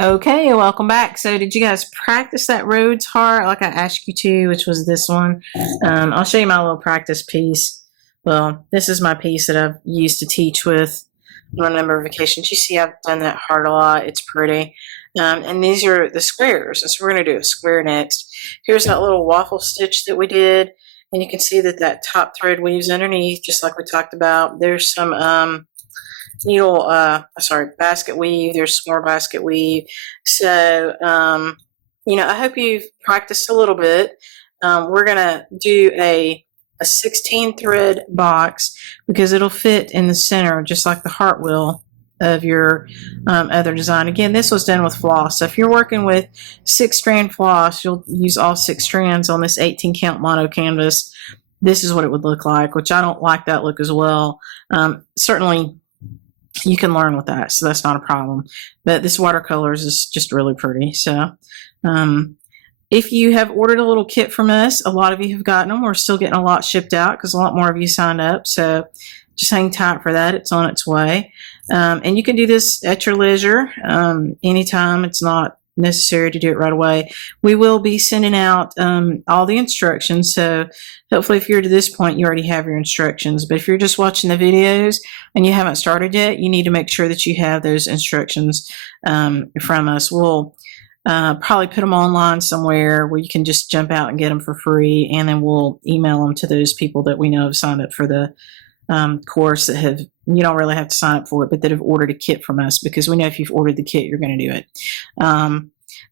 Okay, welcome back. So did you guys practice that Rhodes heart like I asked you to, which was this one? I'll show you my little practice piece. Well, this is my piece that I've used to teach with on a number of occasions. You see I've done that heart a lot. It's pretty. And these are the squares. And so we're going to do a square next. Here's that little waffle stitch that we did. And you can see that that top thread weaves underneath, just like we talked about. There's some basket weave. There's some more basket weave. So, I hope you've practiced a little bit. We're going to do a 16 thread box because it'll fit in the center just like the heart will of your other design. Again, this was done with floss. So if you're working with 6-strand floss, you'll use all 6 strands on this 18 count mono canvas. This is what it would look like, which I don't like that look as well. Certainly you can learn with that, so that's not a problem. But this watercolors is just really pretty. So if you have ordered a little kit from us, a lot of you have gotten them. We're still getting a lot shipped out because a lot more of you signed up. So just hang tight for that. It's on its way. And you can do this at your leisure anytime. It's not necessary to do it right away. We will be sending out all the instructions. So hopefully if you're to this point, you already have your instructions. But if you're just watching the videos and you haven't started yet, you need to make sure that you have those instructions from us. We'll probably put them online somewhere where you can just jump out and get them for free. And then we'll email them to those people that we know have signed up for the course that you don't really have to sign up for it, but that have ordered a kit from us, because we know if you've ordered the kit, you're going to do it.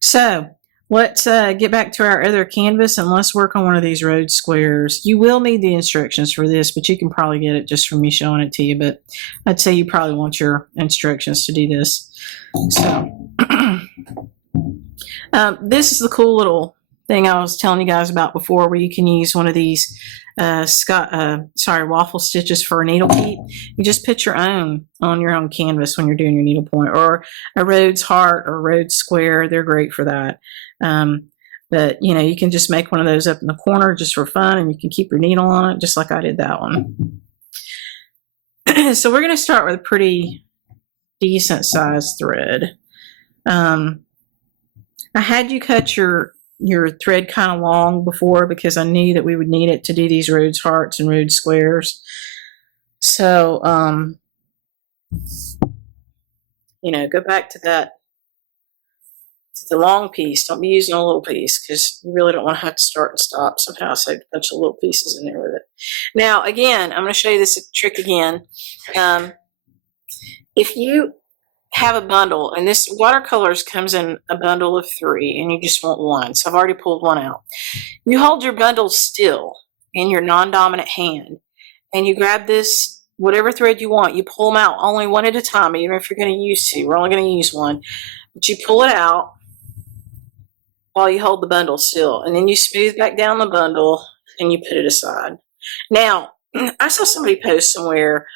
So let's get back to our other canvas and let's work on one of these Rhodes squares. You will need the instructions for this, but you can probably get it just from me showing it to you. But I'd say you probably want your instructions to do this. So this is the cool little thing I was telling you guys about before, where you can use one of these waffle stitches for a needle keep. You just put your own on your own canvas when you're doing your needlepoint, or a Rhodes heart or Rhodes square. They're great for that. But you can just make one of those up in the corner just for fun, and you can keep your needle on it just like I did that one. So we're going to start with a pretty decent sized thread. I had you cut your thread kind of long before because I knew that we would need it to do these Rhodes hearts and Rhodes squares. So, go back to that, to the long piece. Don't be using a little piece because you really don't want to have to start and stop. Somehow I saved a bunch of little pieces in there with it. Now, again, I'm going to show you this trick again. If you have a bundle, and this watercolors comes in a bundle of 3, and you just want one, so I've already pulled one out. You hold your bundle still in your non-dominant hand, and you grab this, whatever thread you want, you pull them out only one at a time, even if you're going to use 2. We're only going to use 1, but you pull it out while you hold the bundle still, and then you smooth back down the bundle and you put it aside. Now, I saw somebody post somewhere,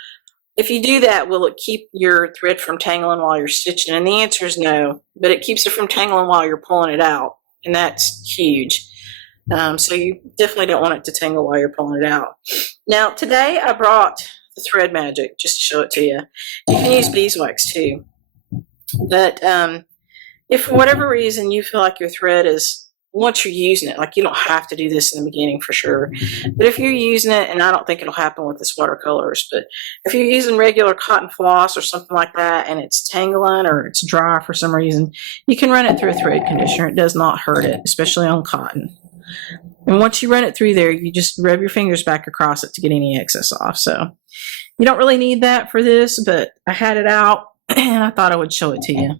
if you do that, will it keep your thread from tangling while you're stitching? And the answer is no, but it keeps it from tangling while you're pulling it out, and that's huge. So you definitely don't want it to tangle while you're pulling it out. Now, today I brought the Thread Magic just to show it to you. You can use beeswax too, but if for whatever reason you feel like your thread is, once you're using it, like you don't have to do this in the beginning for sure, but if you're using it, and I don't think it'll happen with this watercolors, but if you're using regular cotton floss or something like that and it's tangling or it's dry for some reason, you can run it through a thread conditioner. It does not hurt it, especially on cotton. And once you run it through there, you just rub your fingers back across it to get any excess off. So you don't really need that for this, but I had it out and I thought I would show it to you.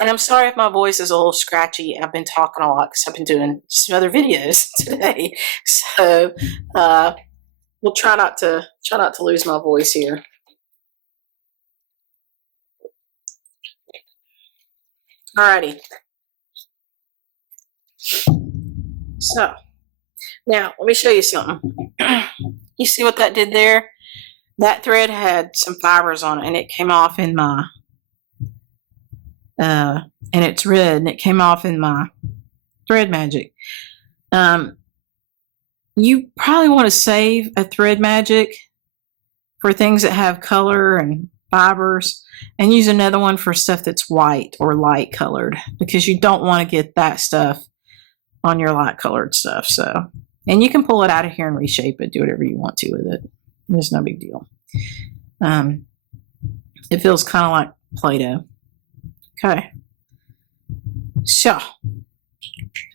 And I'm sorry if my voice is a little scratchy. I've been talking a lot because I've been doing some other videos today. So we'll try not to lose my voice here. Alrighty. So now let me show you something. You see what that did there? That thread had some fibers on it, and it came off in my and it's red, and it came off in my Thread Magic. You probably want to save a Thread Magic for things that have color and fibers, and use another one for stuff that's white or light colored, because you don't want to get that stuff on your light colored stuff. So, and you can pull it out of here and reshape it, do whatever you want to with it. There's no big deal. It feels kind of like Play-Doh. Okay. So,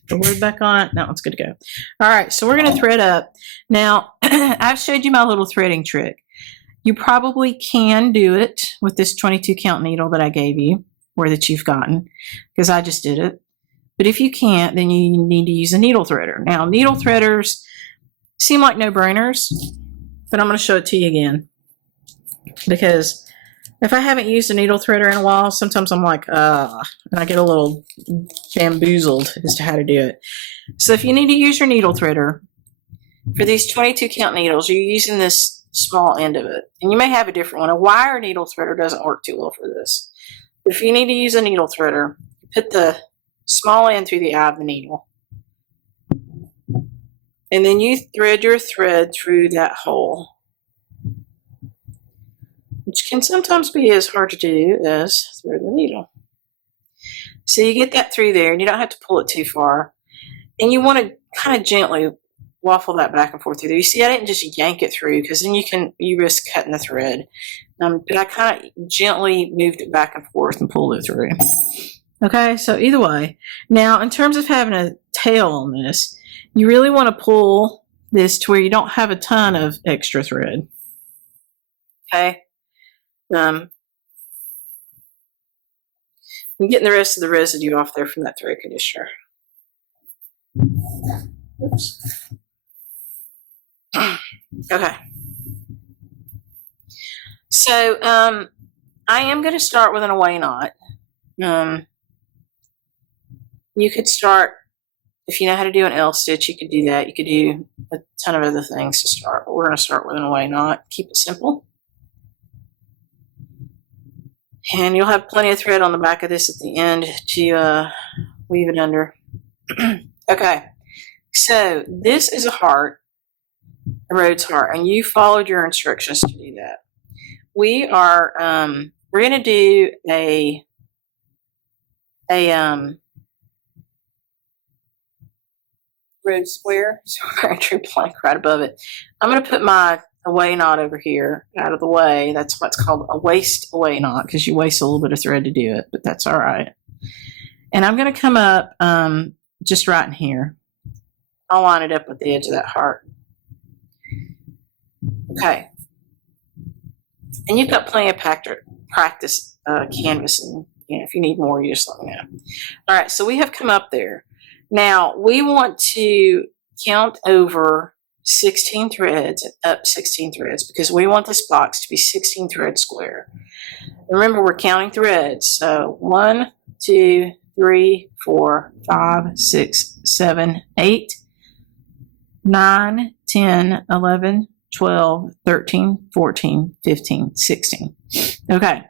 put the word back on it. That one's good to go. All right, so we're going to thread up. Now, I've showed you my little threading trick. You probably can do it with this 22 count needle that I gave you, or that you've gotten, because I just did it. But if you can't, then you need to use a needle threader. Now, needle threaders seem like no-brainers, but I'm going to show it to you again. Because if I haven't used a needle threader in a while, sometimes I'm like, and I get a little bamboozled as to how to do it. So if you need to use your needle threader, for these 22 count needles, you're using this small end of it. And you may have a different one. A wire needle threader doesn't work too well for this. But if you need to use a needle threader, put the small end through the eye of the needle. And then you thread your thread through that hole, which can sometimes be as hard to do as thread the needle. So you get that through there, and you don't have to pull it too far. And you want to kind of gently waffle that back and forth through there. You see, I didn't just yank it through, because then you risk cutting the thread. But I kind of gently moved it back and forth and pulled it through. Okay, so either way. Now, in terms of having a tail on this, you really want to pull this to where you don't have a ton of extra thread. Okay. I'm getting the rest of the residue off there from that thread conditioner. Oops. Okay. So, I am going to start with an away knot. You could start, if you know how to do an L stitch, you could do that. You could do a ton of other things to start, but we're going to start with an away knot. Keep it simple. And you'll have plenty of thread on the back of this at the end to weave it under. Okay, so this is a heart, a Rhodes heart, and you followed your instructions to do that. We are, we're going to do a Rhodes Square, so we're going to true plank right above it. I'm going to put my away knot over here out of the way. That's what's called a waist away knot, because you waste a little bit of thread to do it, but that's all right. And I'm going to come up just right in here. I'll line it up with the edge of that heart. Okay. And you've got plenty of practice canvas, and if you need more, you just let me know. All right, so we have come up there. Now, we want to count over 16 threads and up 16 threads, because we want this box to be 16 thread square. Remember, we're counting threads. So 1, 2, 3, 4, 5, 6, 7, 8, 9, 10, 11, 12, 13, 14, 15, 16. Okay.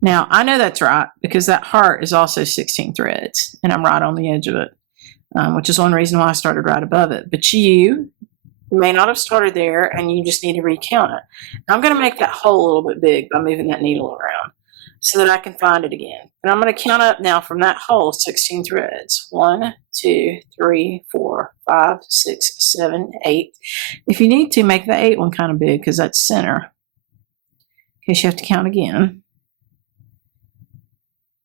Now, I know that's right, because that heart is also 16 threads, and I'm right on the edge of it, which is one reason why I started right above it. But you may not have started there, and you just need to recount it. Now, I'm going to make that hole a little bit big by moving that needle around so that I can find it again. And I'm going to count up now from that hole 16 threads. 1, 2, 3, 4, 5, 6, 7, 8. If you need to, make the 8 one kind of big, because that's center, in case you have to count again.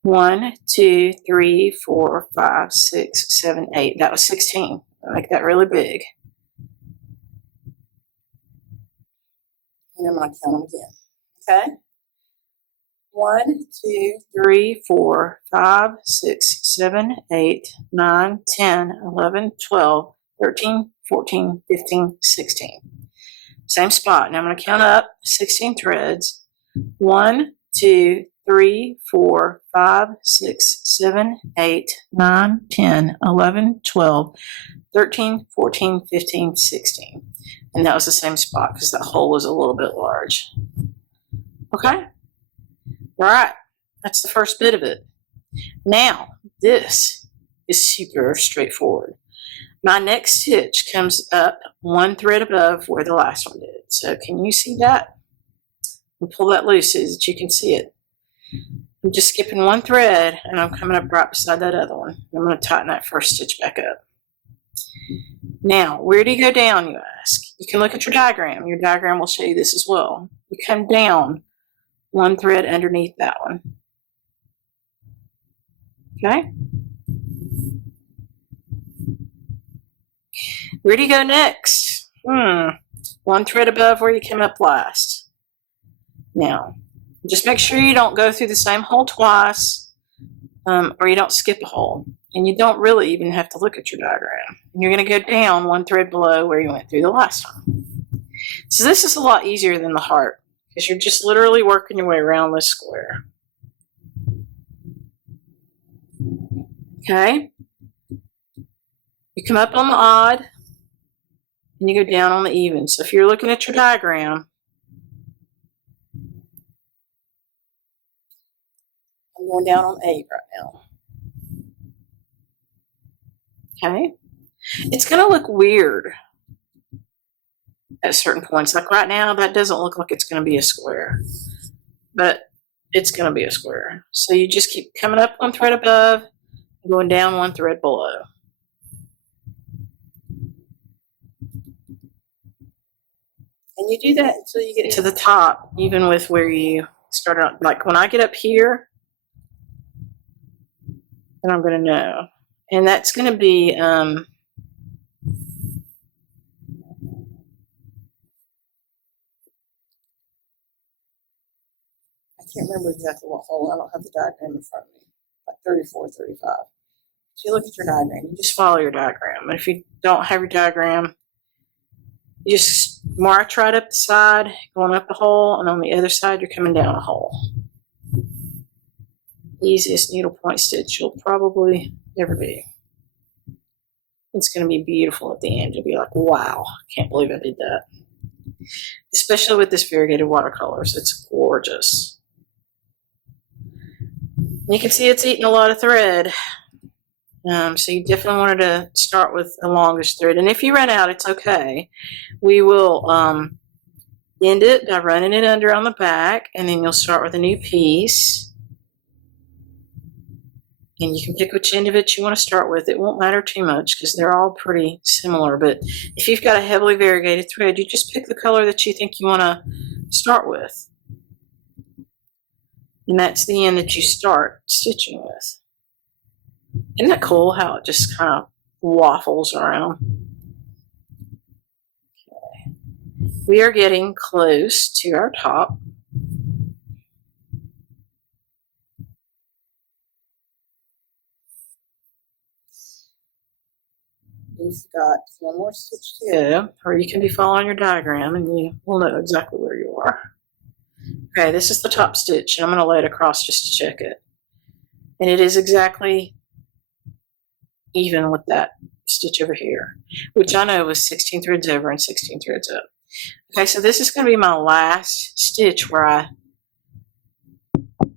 1, 2, 3, 4, 5, 6, 7, 8. That was 16. I'll make that really big. And I'm going to count them again. Okay? 1, 2, 3, 4, 5, 6, 7, 8, 9, 10, 11, 12, 13, 14, 15, 16. Same spot. Now I'm going to count up 16 threads. 1, 2, 3, 4, 5, 6, 7, 8, 9, 10, 11, 12, 13, 14, 15, 16. And that was the same spot because that hole was a little bit large. Okay? All right. That's the first bit of it. Now, this is super straightforward. My next stitch comes up one thread above where the last one did. So can you see that? and pull that loose so that you can see it. I'm just skipping one thread and I'm coming up right beside that other one. I'm going to tighten that first stitch back up. Now, where do you go down, you ask? You can look at your diagram. Your diagram will show you this as well. You come down one thread underneath that one. Okay? Where do you go next? One thread above where you came up last. Now, just make sure you don't go through the same hole twice, or you don't skip a hole. And you don't really even have to look at your diagram. And you're going to go down one thread below where you went through the last time. So this is a lot easier than the heart, because you're just literally working your way around this square. Okay? You come up on the odd, and you go down on the even. So if you're looking at your diagram, I'm going down on 8 right now. Okay? It's going to look weird at certain points. Like right now, that doesn't look like it's going to be a square, but it's going to be a square. So you just keep coming up one thread above and going down one thread below. And you do that until you get to the top, even with where you start out. Like when I get up here, then I'm going to know. And that's going to be, I can't remember exactly what hole. I don't have the diagram in front of me. Like 34, 35. So you look at your diagram. You just follow your diagram. And if you don't have your diagram, you just march right up the side, going up a hole, and on the other side, you're coming down a hole. Easiest needlepoint stitch you'll probably ever do. It's going to be beautiful at the end. You'll be like, wow, I can't believe I did that. Especially with this variegated watercolors. It's gorgeous. You can see it's eating a lot of thread. So you definitely wanted to start with the longest thread. And if you run out, it's okay. We will end it by running it under on the back, and then you'll start with a new piece. And you can pick which end of it you want to start with. It won't matter too much because they're all pretty similar. But if you've got a heavily variegated thread, you just pick the color that you think you want to start with. And that's the end that you start stitching with. Isn't that cool how it just kind of waffles around? Okay. We are getting close to our top. You've got one more stitch to go, or you can be following your diagram and you will know exactly where you are. Okay, this is the top stitch, and I'm going to lay it across just to check it. And it is exactly even with that stitch over here, which I know was 16 threads over and 16 threads up. Okay, so this is going to be my last stitch where I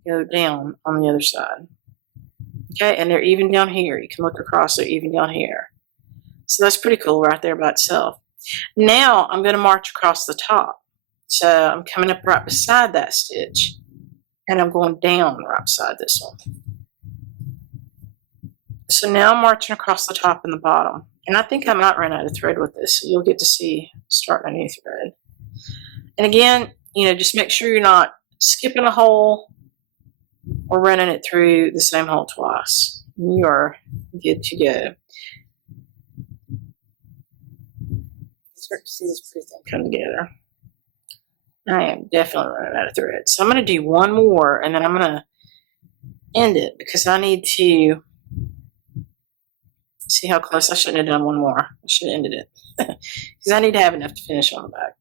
go down on the other side. Okay, and they're even down here. You can look across, they're even down here. So that's pretty cool right there by itself. Now I'm going to march across the top. So I'm coming up right beside that stitch, and I'm going down right beside this one. So now I'm marching across the top and the bottom. And I think I might run out of thread with this, so you'll get to see starting a new thread. And again, just make sure you're not skipping a hole or running it through the same hole twice. You are good to go. Start to see this pretty thing come together. I am definitely running out of thread. So I'm going to do one more, and then I'm going to end it because I need to see how close. I shouldn't have done one more. I should have ended it because I need to have enough to finish on the back.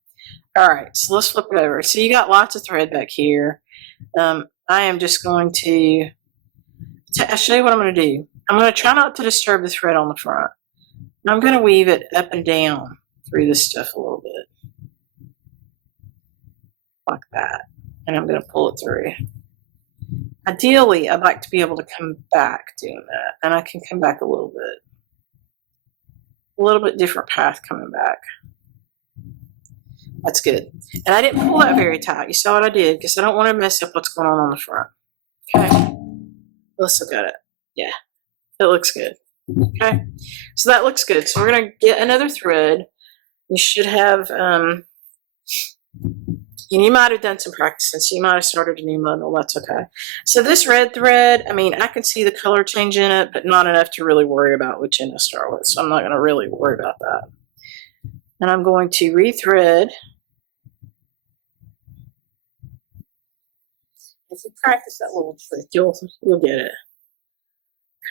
All right, so let's flip it over. So you got lots of thread back here. I am just going to I'll show you what I'm going to do. I'm going to try not to disturb the thread on the front. I'm going to weave it up and down through this stuff a little bit. Like that. And I'm going to pull it through. Ideally, I'd like to be able to come back doing that. And I can come back a little bit. A little bit different path coming back. That's good. And I didn't pull that very tight. You saw what I did because I don't want to mess up what's going on the front. Okay. Let's look at it. Yeah, it looks good. Okay. So that looks good. So we're going to get another thread. You should have, you might have done some practicing, so you might have started a new bundle. That's okay. So this red thread, I mean, I can see the color change in it, but not enough to really worry about which end to start with. So I'm not going to really worry about that. And I'm going to rethread. If you practice that little trick, you'll get it.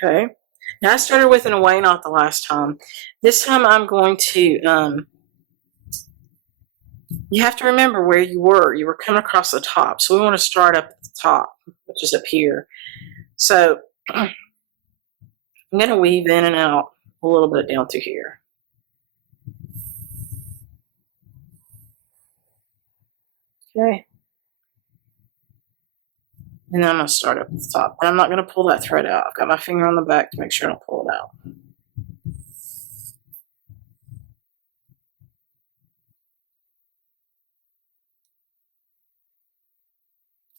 Okay. Now I started with an away knot the last time. This time I'm going to, you have to remember where you were. You were coming across the top. So we want to start up at the top, which is up here. So I'm going to weave in and out a little bit down through here. Okay. And then I'm going to start up at the top. And I'm not going to pull that thread out. I've got my finger on the back to make sure I don't pull it out.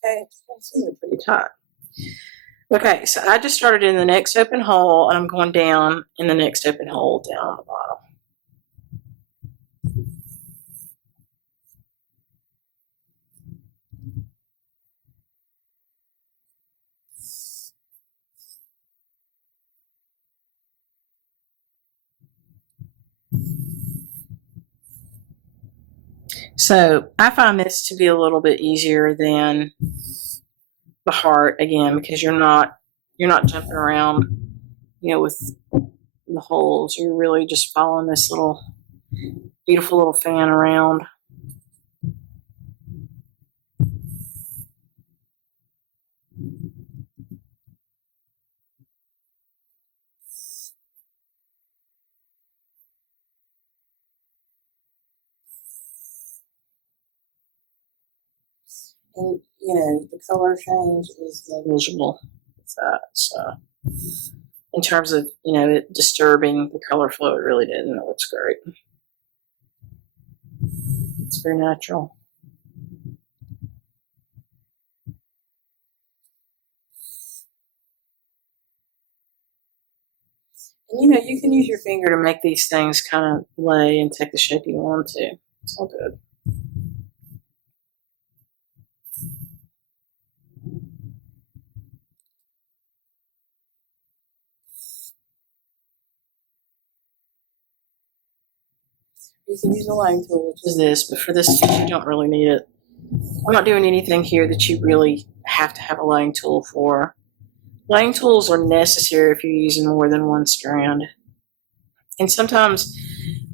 Okay, it's pretty tight. Okay, so I just started in the next open hole, and I'm going down in the next open hole down on the bottom. So I find this to be a little bit easier than the heart, again, because you're not jumping around, with the holes. You're really just following this little beautiful little fan around. And the color change is negligible with that. So in terms of it disturbing the color flow, it really didn't. It looks great. It's very natural. And you can use your finger to make these things kind of lay and take the shape you want to. It's all good. You can use a line tool, which is this, but for this you don't really need it. I'm not doing anything here that you really have to have a laying tool for. Laying tools are necessary if you're using more than one strand. And sometimes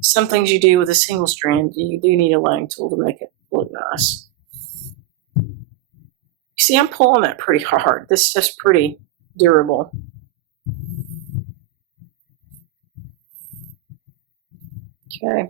some things you do with a single strand, you do need a laying tool to make it look nice. You see, I'm pulling that pretty hard. This is just pretty durable. Okay.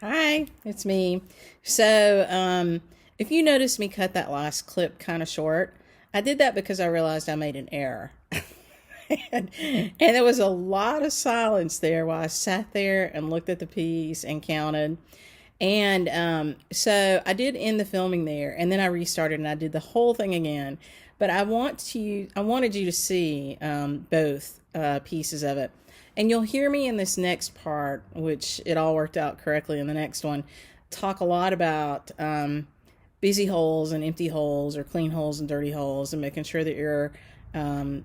Hi, it's me. So, if you notice me cut that last clip kind of short, I did that because I realized I made an error. and there was a lot of silence there while I sat there and looked at the piece and counted. And so I did end the filming there, and then I restarted and I did the whole thing again. But I wanted you to see both pieces of it. And you'll hear me in this next part, which it all worked out correctly in the next one, talk a lot about busy holes and empty holes, or clean holes and dirty holes, and making sure that you're, in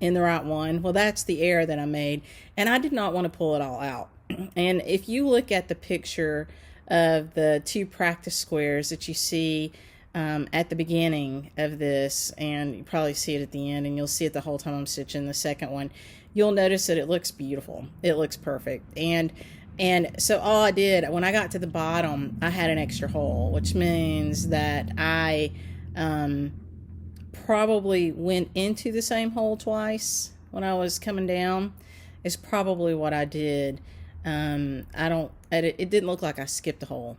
the right one. Well, that's the error that I made, and I did not want to pull it all out. And if you look at the picture of the two practice squares that you see at the beginning of this, and you probably see it at the end, and you'll see it the whole time I'm stitching the second one, you'll notice that it looks beautiful. It looks perfect. And so all I did, when I got to the bottom, I had an extra hole, which means that I probably went into the same hole twice when I was coming down, is probably what I did. It didn't look like I skipped a hole.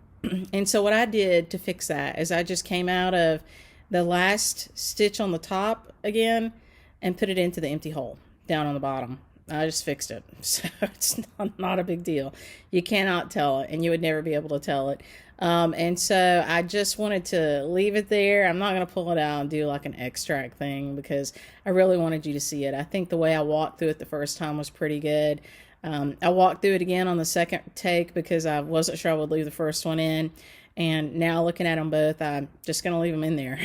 And so what I did to fix that is I just came out of the last stitch on the top again and put it into the empty hole down on the bottom. I just fixed it. So it's not a big deal. You cannot tell it, and you would never be able to tell it. And so I just wanted to leave it there. I'm not going to pull it out and do like an extract thing because I really wanted you to see it. I think the way I walked through it the first time was pretty good. I walked through it again on the second take because I wasn't sure I would leave the first one in. And now looking at them both, I'm just going to leave them in there.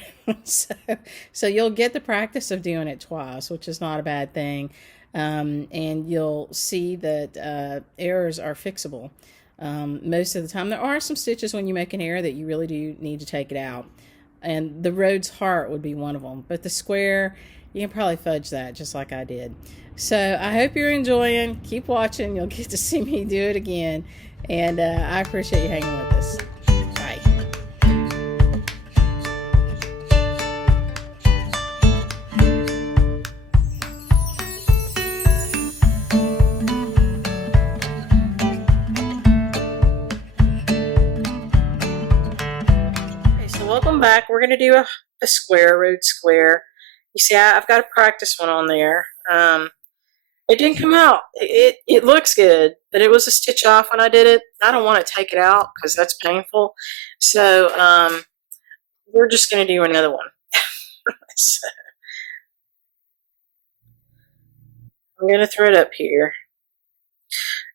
so you'll get the practice of doing it twice, which is not a bad thing. And you'll see that errors are fixable. Most of the time, there are some stitches when you make an error that you really do need to take it out. And the Rhodes heart would be one of them. But the square, you can probably fudge that just like I did. So I hope you're enjoying. Keep watching. You'll get to see me do it again. And I appreciate you hanging with us. Bye. Okay, so welcome back. We're going to do a square, Rhodes Square. You see, I've got a practice one on there. It didn't come out. It looks good, but it was a stitch off when I did it. I don't want to take it out because that's painful. So we're just going to do another one. So, I'm going to thread up here.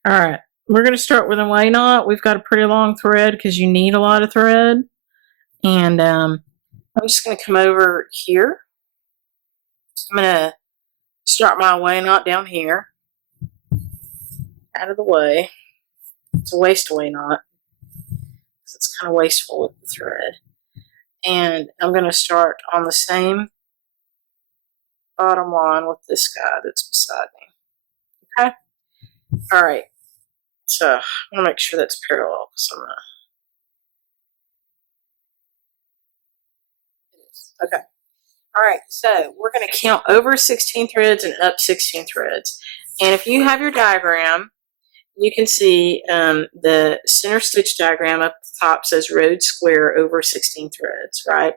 All right, we're going to start with a Y knot. We've got a pretty long thread because you need a lot of thread. And I'm just going to come over here. I'm going to start my Y knot down here, out of the way. It's a waste Y knot. It's kind of wasteful with the thread. And I'm going to start on the same bottom line with this guy that's beside me. Okay? All right. So I want to make sure that's parallel. So I'm gonna... Okay. All right. So we're going to count over 16 threads and up 16 threads. And if you have your diagram, you can see the center stitch diagram up the top says Rhodes Square over 16 threads, right?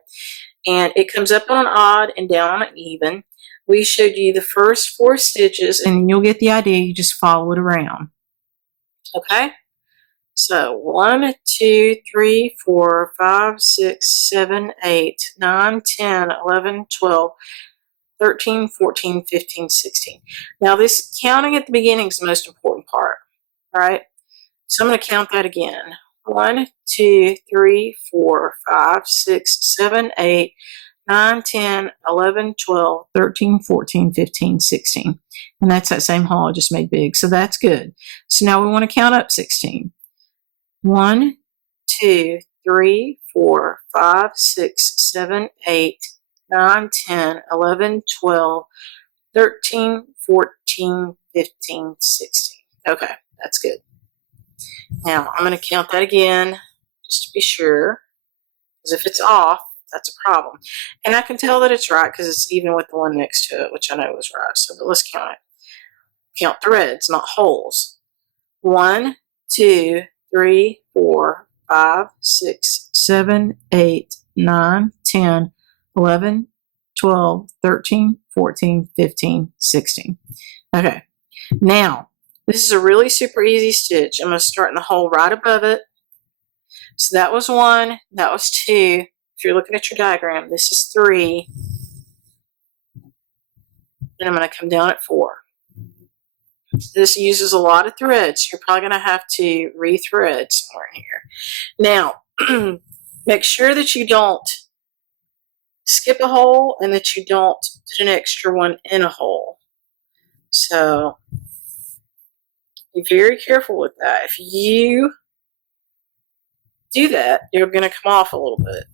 And it comes up on an odd and down on an even. We showed you the first 4 stitches, and you'll get the idea. You just follow it around. Okay? So 1, 2, 3, 4, 5, 6, 7, 8, 9, 10, 11, 12, 13, 14, 15, 16. Now this counting at the beginning is the most important part. All right, so I'm going to count that again. 1, 2, 3, 4, 5, 6, 7, 8, 9, 10, 11, 12, 13, 14, 15, 16. And that's that same hole I just made big. So that's good. So now we want to count up 16. 1, 2, 3, 4, 5, 6, 7, 8, 9, 10, 11, 12, 13, 14, 15, 16. Okay. That's good. Now, I'm going to count that again, just to be sure, because if it's off, that's a problem. And I can tell that it's right because it's even with the one next to it, which I know was right. So, but let's count it. Count threads, not holes. 1, 2, 3, 4, 5, 6, 7, 8, 9, 10, 11, 12, 13, 14, 15, 16. Okay. Now, this is a really super easy stitch. I'm going to start in the hole right above it. So that was 1, that was 2. If you're looking at your diagram, this is 3. And I'm going to come down at 4. This uses a lot of threads. You're probably going to have to re-thread somewhere in here. Now, make sure that you don't skip a hole and that you don't put an extra one in a hole. So be very careful with that. If you do that, you're going to come off a little bit.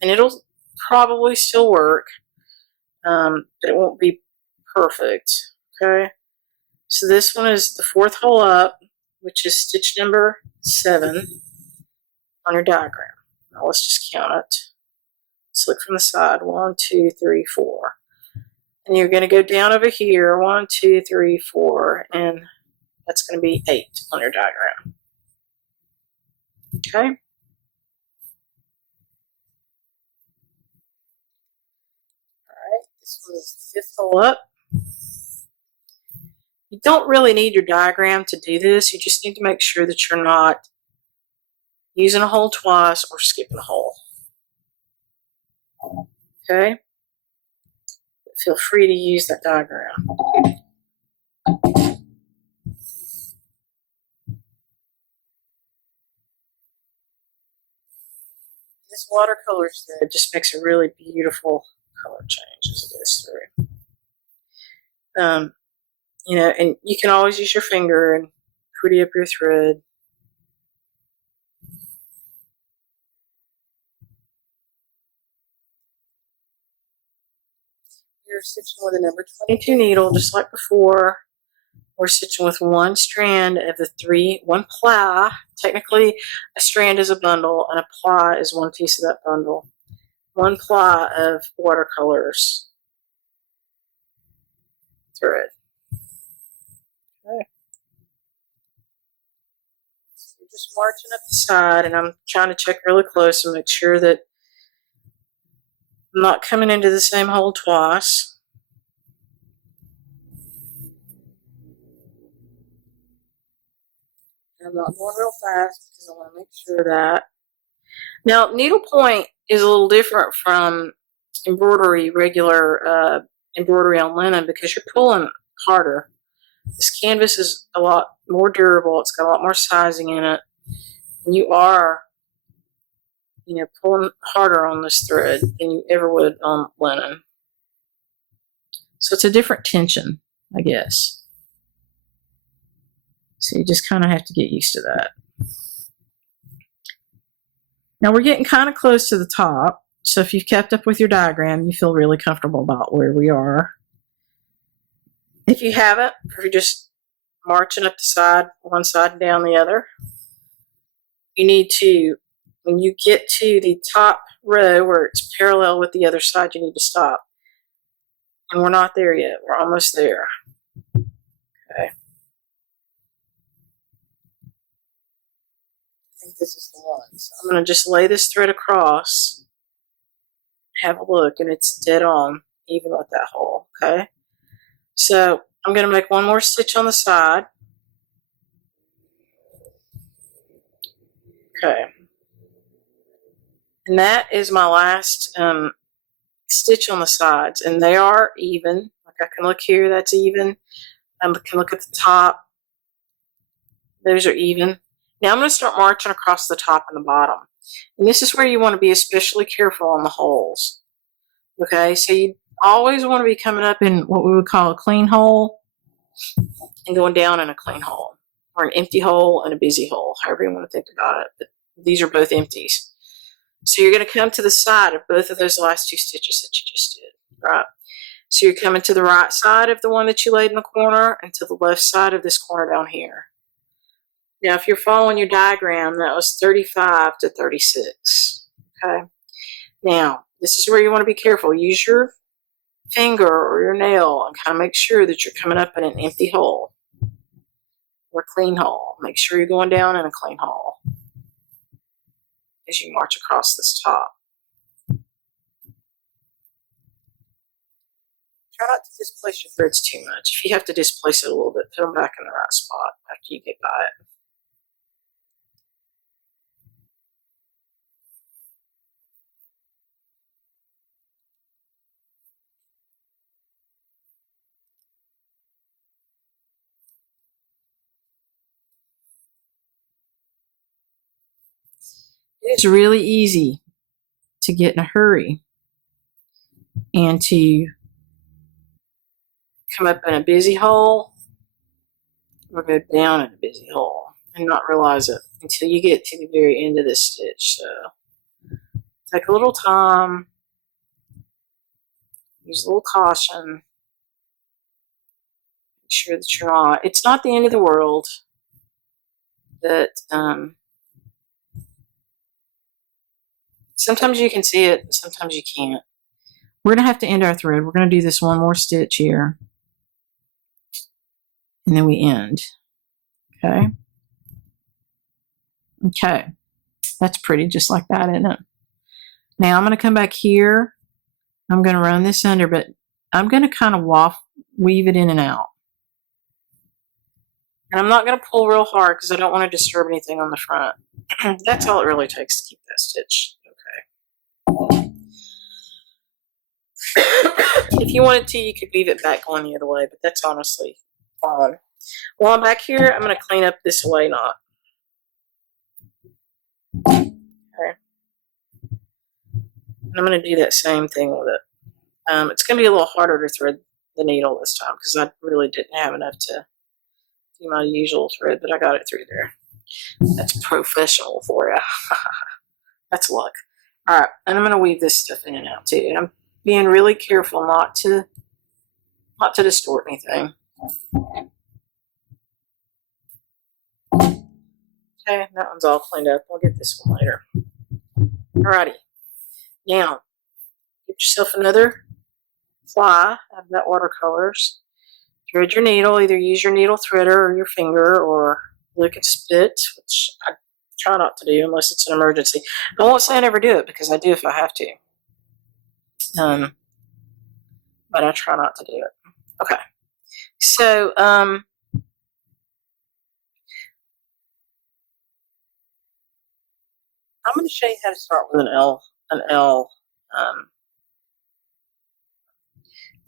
And it'll probably still work, but it won't be perfect. Okay? So this one is the 4th hole up, which is stitch number 7 on your diagram. Now let's just count it. Let's look from the side. 1, 2, 3, 4. And you're going to go down over here. 1, 2, 3, 4. And That's going to be 8 on your diagram. Okay. This one is the 5th hole up. You don't really need your diagram to do this. You just need to make sure that you're not using a hole twice or skipping a hole. Okay? Feel free to use that diagram. This watercolor thread just makes a really beautiful color change as it goes through. You know, and you can always use your finger and pretty up your thread. You're stitching with a number 22 needle, just like before. We're stitching with one strand of the one ply. Technically, a strand is a bundle, and a ply is one piece of that bundle. One ply of watercolors thread. Okay. So you're just marching up the side, and I'm trying to check really close and make sure that I'm not coming into the same hole twice. I'm not going real fast because I want to make sure of that. Now, needlepoint is a little different from embroidery, regular embroidery on linen, because you're pulling harder. This canvas is a lot more durable. It's got a lot more sizing in it. And you are, you know, pulling harder on this thread than you ever would on linen. So it's a different tension, I guess. So you just kind of have to get used to that. Now we're getting kind of close to the top. So if you've kept up with your diagram, you feel really comfortable about where we are. If you haven't, if you're just marching up the side, one side and down the other, you need to, when you get to the top row where it's parallel with the other side, you need to stop. And we're not there yet. We're almost there. Okay. I think this is the one. So I'm going to just lay this thread across, have a look, and it's dead on, even with that hole. Okay. So I'm going to make one more stitch on the side. Okay. And that is my last stitch on the sides, and they are even. Like I can look here, that's even. I can look at the top. Those are even. Now I'm going to start marching across the top and the bottom. And this is where you want to be especially careful on the holes. Okay, so you always want to be coming up in what we would call a clean hole and going down in a clean hole, or an empty hole and a busy hole, however you want to think about it. But these are both empties. So you're going to come to the side of both of those last 2 stitches that you just did, right? So you're coming to the right side of the one that you laid in the corner and to the left side of this corner down here. Now, if you're following your diagram, that was 35 to 36, okay? Now, this is where you want to be careful. Use your finger or your nail and kind of make sure that you're coming up in an empty hole or a clean hole. Make sure you're going down in a clean hole as you march across this top. Try not to displace your threads too much. If you have to displace it a little bit, put them back in the right spot after you get by it. It's really easy to get in a hurry and to come up in a busy hole or go down in a busy hole and not realize it until you get to the very end of this stitch. So take a little time, use a little caution, make sure that you're not, it's not the end of the world, that sometimes you can see it, sometimes you can't. We're going to have to end our thread. We're going to do this one more stitch here, and then we end. Okay. Okay. That's pretty, just like that, isn't it? Now I'm going to come back here. I'm going to run this under, but I'm going to kind of weave it in and out. And I'm not going to pull real hard because I don't want to disturb anything on the front. That's all it really takes to keep that stitch. Okay. If you wanted to, you could weave it back going the other way, but that's honestly fine. While I'm back here, I'm going to clean up this away knot. Okay. And I'm going to do that same thing with it. It's going to be a little harder to thread the needle this time because I really didn't have enough to do my usual thread, but I got it through there. That's professional for you. That's luck. All right, and I'm going to weave this stuff in and out too. And I'm being really careful not to distort anything. Okay, that one's all cleaned up. I'll get this one later. Alrighty. Now, get yourself another fly of that watercolors. Thread your needle. Either use your needle threader or your finger or lick and spit, which I try not to do unless it's an emergency. I won't say I never do it because I do if I have to. But I try not to do it. Okay. So, I'm going to show you how to start with an L.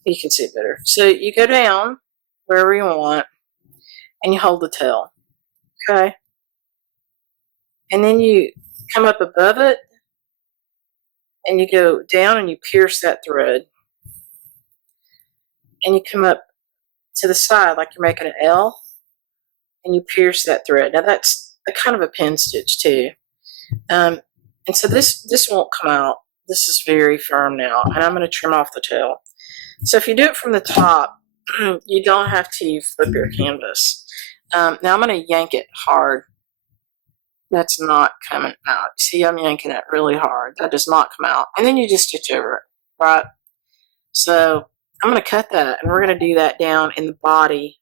You can see it better. So you go down wherever you want, and you hold the tail. Okay. And then you come up above it, and you go down and you pierce that thread. And you come up to the side like you're making an L, and you pierce that thread. Now that's a kind of a pin stitch too. And so this won't come out. This is very firm now, and I'm going to trim off the tail. So if you do it from the top, you don't have to flip your canvas. Now I'm going to yank it hard. That's not coming out. See, I'm yanking it really hard. That does not come out. And then you just stitch over it, right? So I'm going to cut that, and we're going to do that down in the body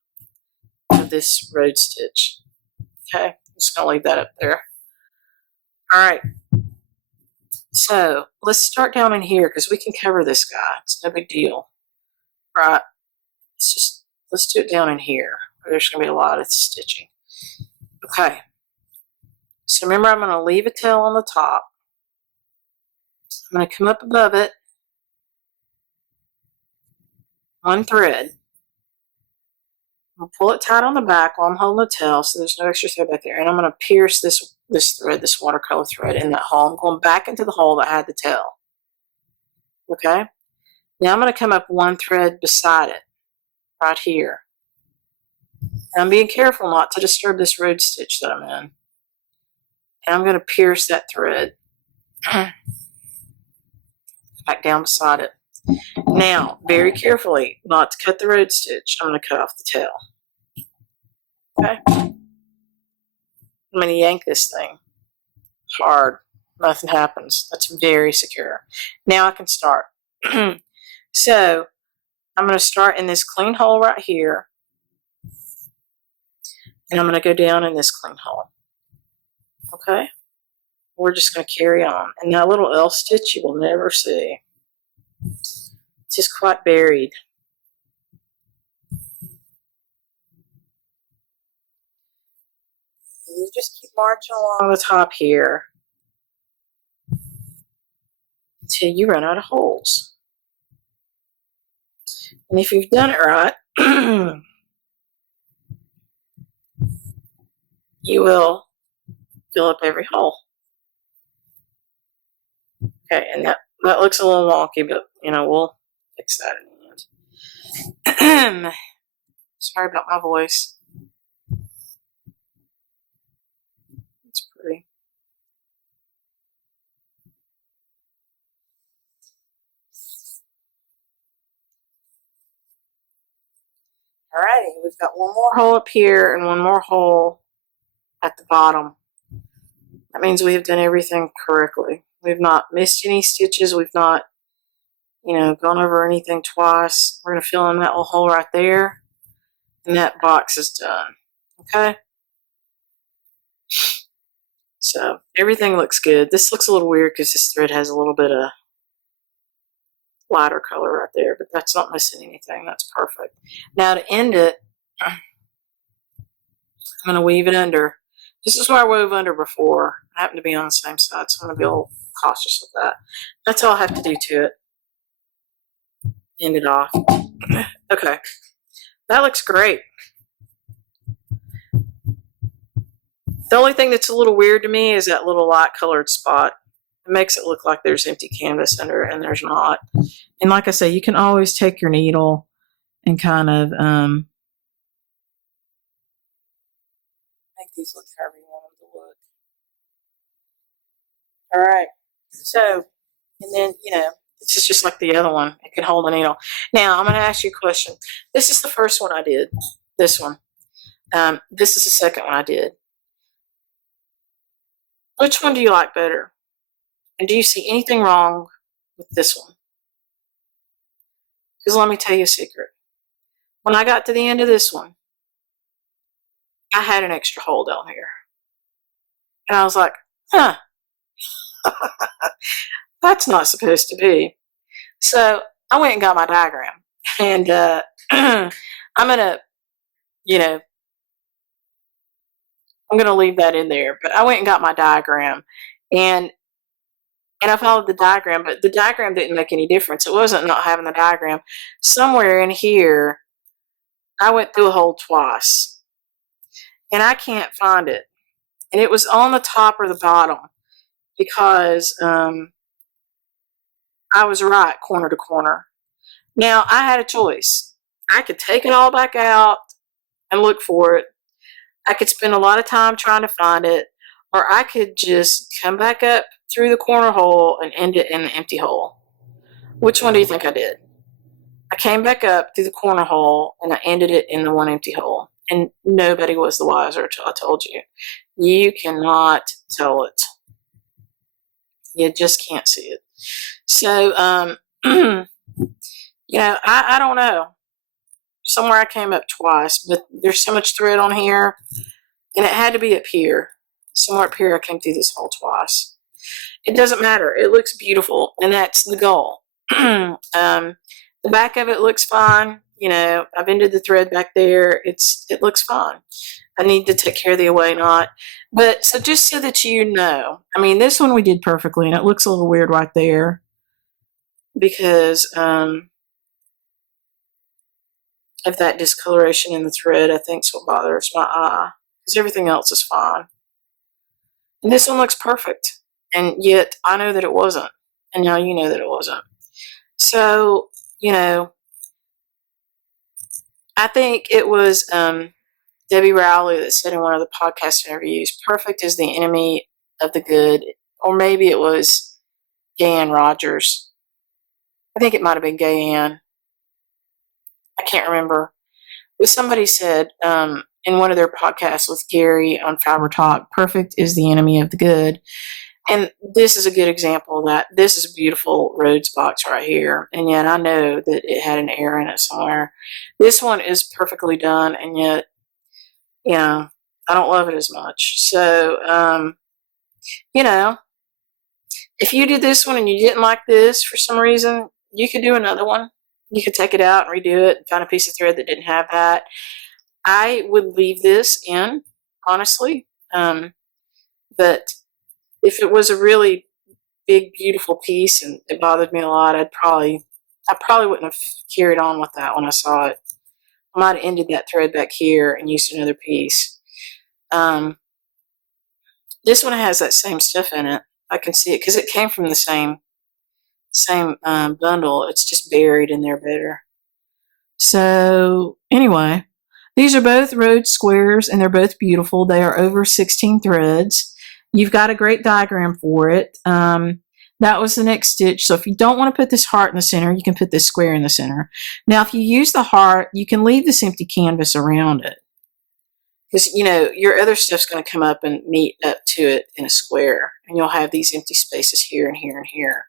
of this Rhodes stitch. Okay, I'm just going to leave that up there. All right. So let's start down in here because we can cover this guy. It's no big deal. Right. Let's do it down in here. There's going to be a lot of stitching. Okay. So remember, I'm going to leave a tail on the top. I'm going to come up above it. One thread. I'll pull it tight on the back while I'm holding the tail so there's no extra thread back there. And I'm going to pierce this thread, this watercolor thread in that hole. I'm going back into the hole that had the tail. Okay? Now I'm going to come up one thread beside it, right here. And I'm being careful not to disturb this Rhodes stitch that I'm in. And I'm going to pierce that thread back down beside it. Now, very carefully, not to cut the Rhodes stitch, I'm going to cut off the tail. Okay? I'm going to yank this thing hard. Nothing happens. That's very secure. Now I can start. So, I'm going to start in this clean hole right here. And I'm going to go down in this clean hole. Okay? We're just going to carry on. And that little L stitch you will never see. It's just quite buried. And you just keep marching along the top here until you run out of holes. And if you've done it right, you will fill up every hole. Okay, and that looks a little wonky, but we'll fix that in the end. Sorry about my voice. It's pretty. Alrighty, we've got one more hole up here and one more hole at the bottom. That means we have done everything correctly. We've not missed any stitches. We've not, gone over anything twice. We're going to fill in that little hole right there. And that box is done. Okay? So everything looks good. This looks a little weird because this thread has a little bit of lighter color right there, but that's not missing anything. That's perfect. Now to end it, I'm going to weave it under. This is where I wove under before. I happen to be on the same side, so I'm going to be a little cautious with that. That's all I have to do to it. End it off. Okay. That looks great. The only thing that's a little weird to me is that little light colored spot. It makes it look like there's empty canvas under it, and there's not. And like I say, you can always take your needle and kind of make these look however you want them to look. All right. So, and then, this is just like the other one. It can hold a needle. Now, I'm going to ask you a question. This is the first one I did. This one. This is the second one I did. Which one do you like better? And do you see anything wrong with this one? Because let me tell you a secret. When I got to the end of this one, I had an extra hole down here. And I was like, huh. That's not supposed to be. So I went and got my diagram. And I'm going to, I'm going to leave that in there. But I went and got my diagram. And I followed the diagram, but the diagram didn't make any difference. It wasn't not having the diagram. Somewhere in here, I went through a hole twice. And I can't find it. And it was on the top or the bottom because I was right corner to corner. Now, I had a choice. I could take it all back out and look for it. I could spend a lot of time trying to find it, or I could just come back up through the corner hole and end it in the empty hole. Which one do you think I did? I came back up through the corner hole and I ended it in the one empty hole. And nobody was the wiser until I told you. You cannot tell it. You just can't see it. So, I don't know. Somewhere I came up twice, but there's so much thread on here, and it had to be up here. Somewhere up here I came through this hole twice. It doesn't matter. It looks beautiful, and that's the goal. The back of it looks fine. I've ended the thread back there. It looks fine. I need to take care of the away knot. But so just so that you know, this one we did perfectly, and it looks a little weird right there because of that discoloration in the thread. I think is what bothers my eye because everything else is fine. And this one looks perfect, and yet I know that it wasn't, and now you know that it wasn't. So, I think it was Debbie Rowley that said in one of the podcast interviews, perfect is the enemy of the good. Or maybe it was Gayanne Rogers. I think it might have been Gayanne. I can't remember. But somebody said in one of their podcasts with Gary on Fiber Talk, perfect is the enemy of the good. And this is a good example of that. This is a beautiful Rhodes box right here. And yet I know that it had an error in it somewhere. This one is perfectly done, and yet, I don't love it as much. So, if you did this one and you didn't like this for some reason, you could do another one. You could take it out and redo it and find a piece of thread that didn't have that. I would leave this in, honestly. But if it was a really big, beautiful piece and it bothered me a lot, I probably wouldn't have carried on with that when I saw it. I might have ended that thread back here and used another piece. This one has that same stuff in it. I can see it because it came from the same bundle. It's just buried in there better. So anyway, these are both Rhodes squares, and they're both beautiful. They are over 16 threads. You've got a great diagram for it. That was the next stitch. So if you don't want to put this heart in the center, you can put this square in the center. Now, if you use the heart, you can leave this empty canvas around it. Because, your other stuff's going to come up and meet up to it in a square. And you'll have these empty spaces here and here and here.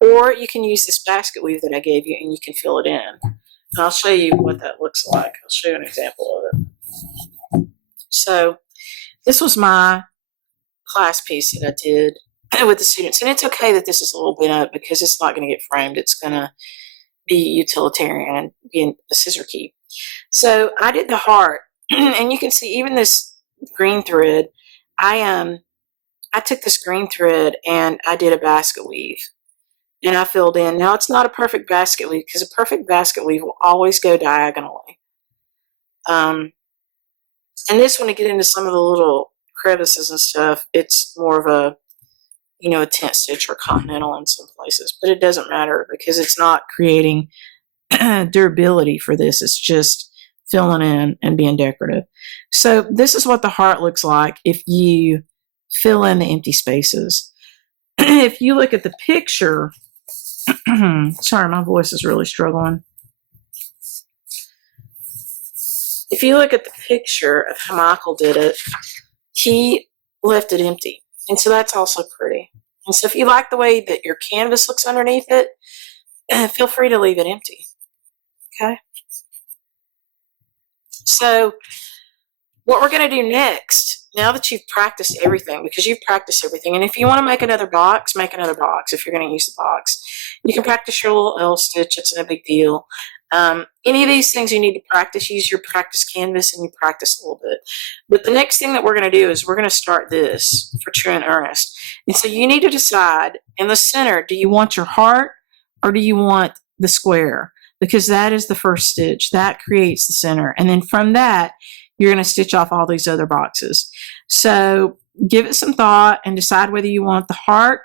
Or you can use this basket weave that I gave you and you can fill it in. And I'll show you what that looks like. I'll show you an example of it. So this was my class piece that I did with the students. And it's okay that this is a little bent up because it's not going to get framed. It's going to be utilitarian and be a scissor keep. So I did the heart, and you can see even this green thread, I took this green thread and I did a basket weave. And I filled in. Now, it's not a perfect basket weave because a perfect basket weave will always go diagonally. And this, when you get into some of the little crevices and stuff, it's more of a, a tent stitch or continental in some places. But it doesn't matter because it's not creating durability for this. It's just filling in and being decorative. So this is what the heart looks like if you fill in the empty spaces. If you look at the picture, sorry, my voice is really struggling. If you look at the picture of how Michael did it, he left it empty. And so that's also pretty. And so if you like the way that your canvas looks underneath it, feel free to leave it empty. Okay? So what we're going to do next, now that you've practiced everything, because you've practiced everything, and if you want to make another box, make another box if you're going to use the box. You can practice your little L stitch. It's no big deal. Any of these things you need to practice, use your practice canvas and you practice a little bit. But the next thing that we're going to do is we're going to start this for true and earnest. And so you need to decide in the center, do you want your heart or do you want the square? Because that is the first stitch. That creates the center. And then from that, you're going to stitch off all these other boxes. So give it some thought and decide whether you want the heart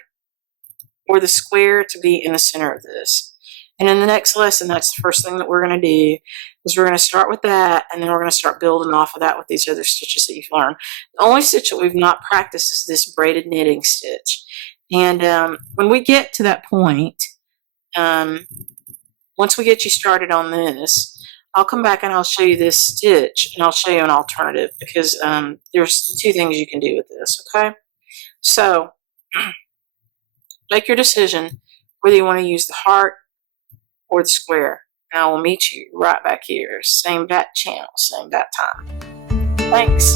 or the square to be in the center of this. And in the next lesson, that's the first thing that we're going to do, is we're going to start with that, and then we're going to start building off of that with these other stitches that you've learned. The only stitch that we've not practiced is this braided knitting stitch. And when we get to that point, once we get you started on this, I'll come back and I'll show you this stitch, and I'll show you an alternative, because there's two things you can do with this, okay? So make your decision whether you want to use the heart or the square, and I will meet you right back here, same bat channel, same bat time. Thanks.